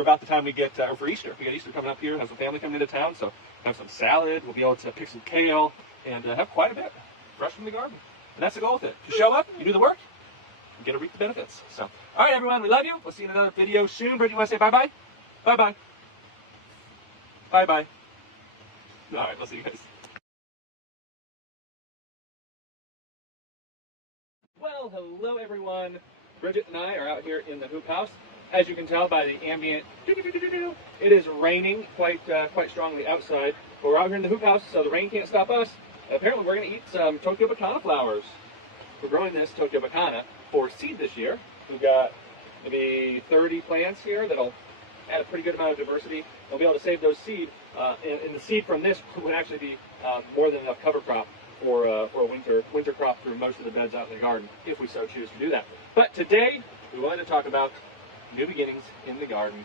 for about the time we get, or for Easter. We got Easter coming up here, have some family coming into town, so have some salad. We'll be able to pick some kale and have quite a bit fresh from the garden. And that's the goal with it. You show up, you do the work, you get to reap the benefits. So, all right, everyone, we love you. We'll see you in another video soon. Bridget, you want to say bye-bye? Bye-bye. Bye-bye. All right, we'll see you guys. Well, hello, everyone. Bridget and I are out here in the hoop house. As you can tell by the ambient, it is raining quite strongly outside. But we're out here in the hoop house, so the rain can't stop us. Apparently, we're going to eat some Tokyo Bakana flowers. We're growing this Tokyo Bakana for seed this year. We've got maybe 30 plants here that'll add a pretty good amount of diversity. We'll be able to save those seed, and the seed from this would actually be more than enough cover crop for a winter crop through most of the beds out in the garden, if we so choose to do that. But today, we wanted to talk about new beginnings in the garden.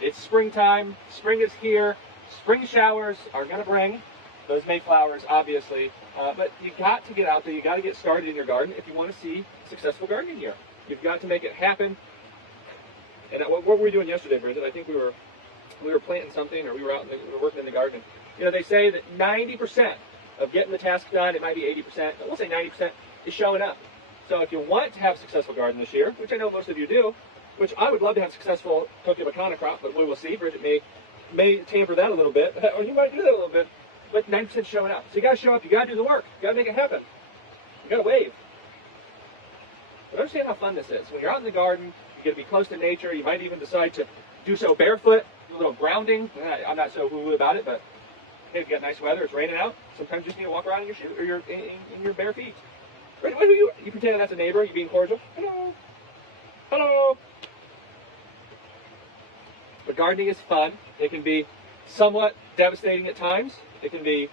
It's springtime. Spring is here. Spring showers are going to bring those Mayflowers, obviously. But you got to get out there. You got to get started in your garden if you want to see successful gardening here. You've got to make it happen. And what were we doing yesterday, Bridget? I think we were planting something, or we were working in the garden. You know, they say that 90% of getting the task done, it might be 80%, but we'll say 90%, is showing up. So if you want to have a successful garden this year, which I know most of you do, which I would love to have a successful Tokyo Bakana crop, but we will see. Bridget may tamper that a little bit, or you might do that a little bit, but 90% showing up. So you got to show up, you got to do the work, you got to make it happen. You got to wave. But understand how fun this is. When you're out in the garden, you get to be close to nature. You might even decide to do so barefoot, do a little grounding. I'm not so woo-woo about it, but hey, if you got nice weather, it's raining out, sometimes you just need to walk around in your shoes or in your bare feet. What are you pretending that's a neighbor? You being cordial? Hello. Hello. But gardening is fun. It can be somewhat devastating at times. It can be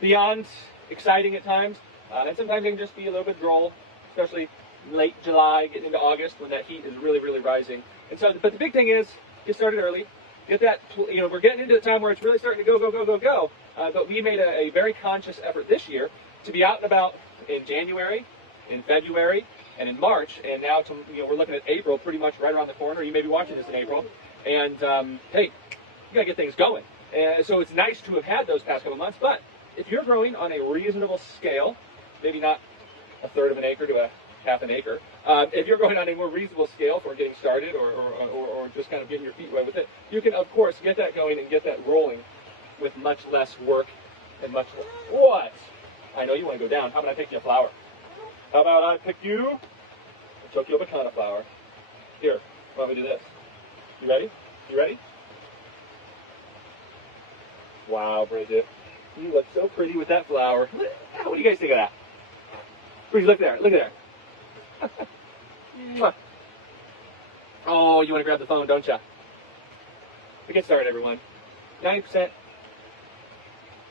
beyond exciting at times. And sometimes it can just be a little bit droll, especially late July, getting into August when that heat is really, really rising. And so, but the big thing is, get started early. Get that, you know, we're getting into the time where it's really starting to go. But we made a very conscious effort this year to be out and about in January, in February, and in March. And now, we're looking at April, pretty much right around the corner. You may be watching this in April. And hey, you gotta get things going. And so it's nice to have had those past couple months. But if you're growing on a reasonable scale, maybe not a third of an acre to a half an acre, if you're going on a more reasonable scale for getting started or just kind of getting your feet wet with it, you can, of course, get that going and get that rolling with much less work and much less. What? I know you want to go down. How about I pick you a flower? How about I pick you a Tokyo Bakana flower? Here, why don't we do this? You ready? You ready? Wow, Bridget. You look so pretty with that flower. What do you guys think of that? Bridget, look there. Look at there. Oh, you want to grab the phone, don't you? We get started, everyone. 90%.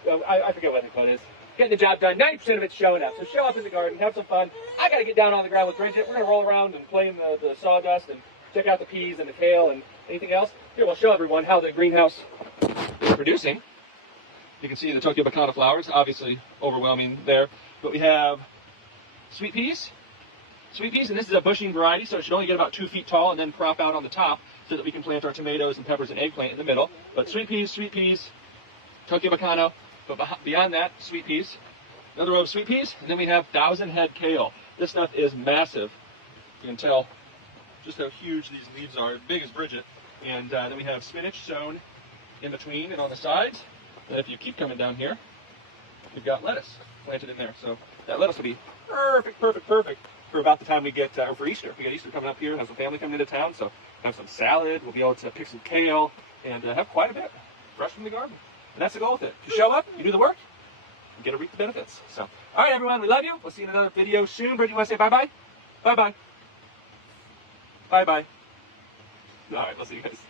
Well, I forget what the quote is. Getting the job done. 90% of it's showing up. So show up in the garden, have some fun. I got to get down on the ground with Bridget. We're going to roll around and play in the sawdust and check out the peas and the kale and anything else. Here, we'll show everyone how the greenhouse is producing. You can see the Tokyo Bakana flowers, obviously overwhelming there. But we have sweet peas. Sweet peas, and this is a bushing variety, so it should only get about 2 feet tall and then crop out on the top so that we can plant our tomatoes and peppers and eggplant in the middle. But sweet peas, Tokyo Bakana. But beyond that, sweet peas. Another row of sweet peas, and then we have 1,000 head kale. This stuff is massive. You can tell just how huge these leaves are, as big as Bridget. And then we have spinach sown in between and on the sides. And if you keep coming down here, we've got lettuce planted in there. So that lettuce will be perfect for about the time we get, or for Easter. We got Easter coming up here, have some family coming into town, so have some salad. We'll be able to pick some kale and have quite a bit fresh from the garden. And that's the goal with it. You show up, you do the work, you get to reap the benefits. So, all right, everyone, we love you. We'll see you in another video soon. Bridget, you want to say bye-bye? Bye-bye. Bye-bye. All right, we'll see you guys.